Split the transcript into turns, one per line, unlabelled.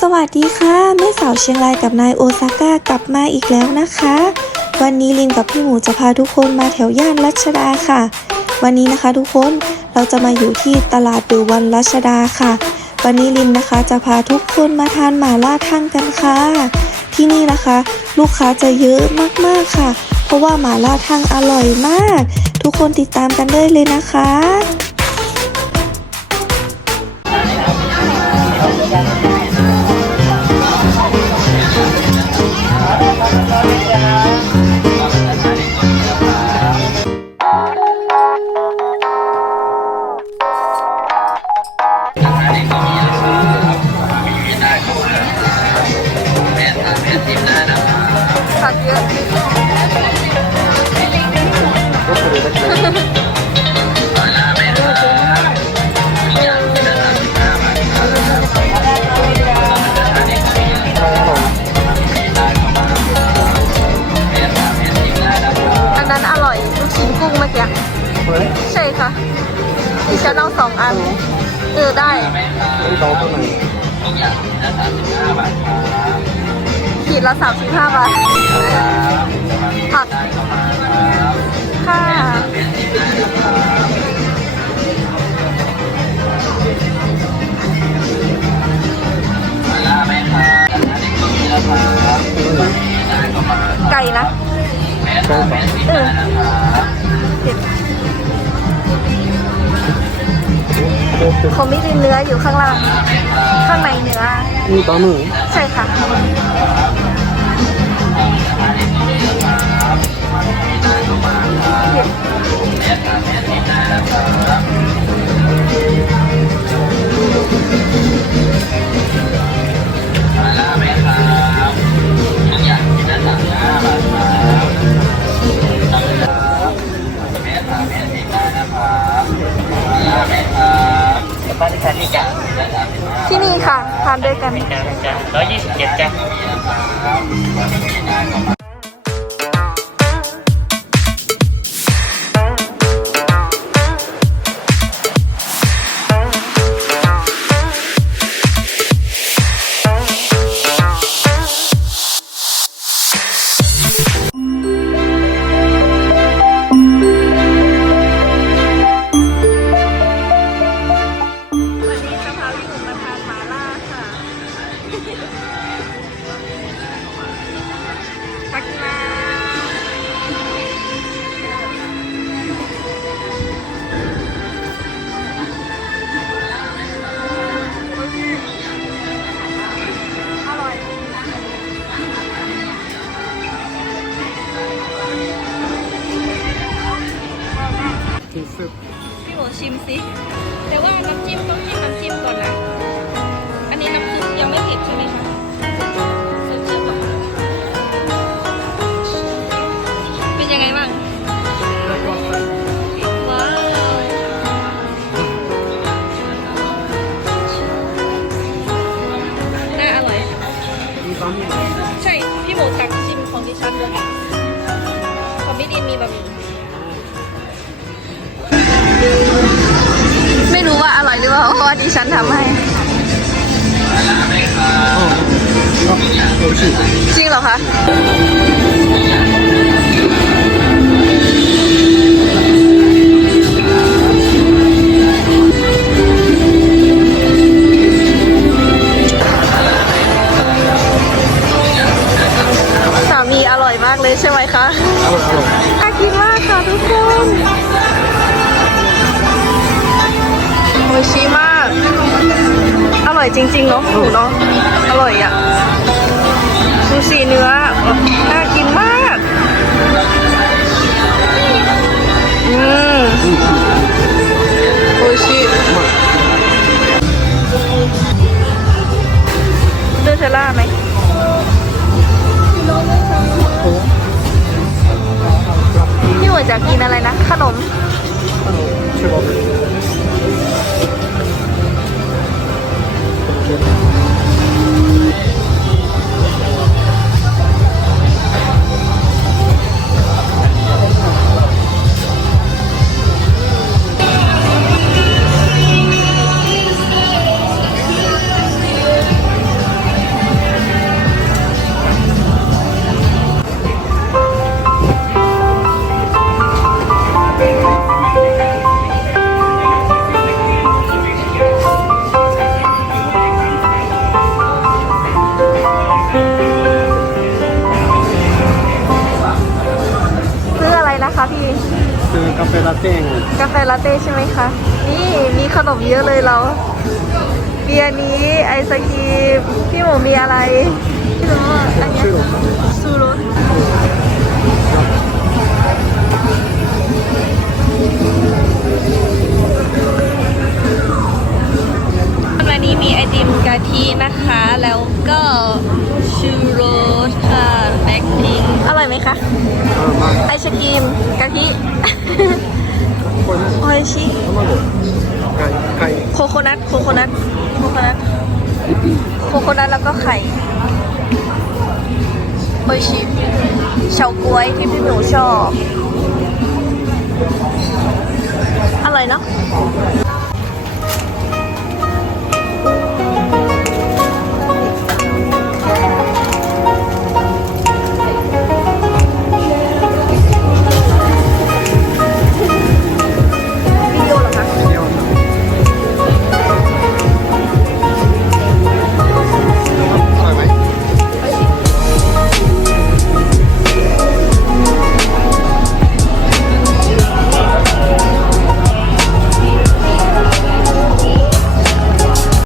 สวัสดีค่ะแม่สาวเชียงรายกับนายโอซาก้ากลับมาอีกแล้วนะคะ วันนี้ลินกับพี่หมูจะพาทุกคนมาแถวย่านรัชดาค่ะ วันนี้นะคะทุกคนเราจะมาอยู่ที่ตลาดเดอวันรัชดาค่ะ วันนี้ลินนะคะจะพาทุกคนมาทานหม่าล่าทั่งกันค่ะ ที่นี่นะคะ ลูกค้าจะเยอะมากๆค่ะ เพราะว่าหม่าล่าทั่งอร่อยมาก ทุกคนติดตามกันได้เลยนะคะ
อะอันนั้นอร่อยลูกชิ้นกุ้งเมื่อกี้ใช่ค่ะดิฉันเอาสองอันเออได้ขีดละสามสิบห้าบาท นละสามสิบห้าบาทผักค่ะไก่นะไก่ปะเออเขาไม่ได้เนื้ออยู่ข้างล่าง ข้างในเนื้อ
มีตัวหมึก
ใช่ค่ะ
ที่ฉันนี่จ้ะ
ที่นี่ค่ะ ทานด้วยกัน
จ้ะจ้ะ
ที่
สุด
พี่หมูชิมสิแต่ว่าน้ำจิ้มต้องจิ้มน้ำจิ้มก่อนนะ อันนี้น้ำจิ้มยังไม่เผ็ดใช่ไหม ว่าดิฉันทำให้
โอชิ
จริงเหรอคะ สามีอร่อยมากเลยใช่ไหมคะ
อร่อยอร่อย
น่ากินมากค่ะทุกคนโอ้ยชีมากอร่อย จริงๆเนาะหนูเนาะอร่อยอะซูชิเนื้อน่ากินมากอืมโอชีเลือดเทล่าไหมพี่หมวจะกินอะไรนะ ขนม
ซื้อกาแฟลาเต้
กาแฟลาเต้ใช่ไหมคะ นี่มีขนมเยอะเลยเรา เบียร์นี้ไอศครีมพี่หมูมีอะไรชูอัซูรุ ไอศกรีมกะทิ โออิชิโคโคนัทโคโคนัทโคโคนัทโคโคนัทแล้วก็ไข่โออิชิเฉาก๊วยที่พี่หนูชอบ อร่อยเนาะ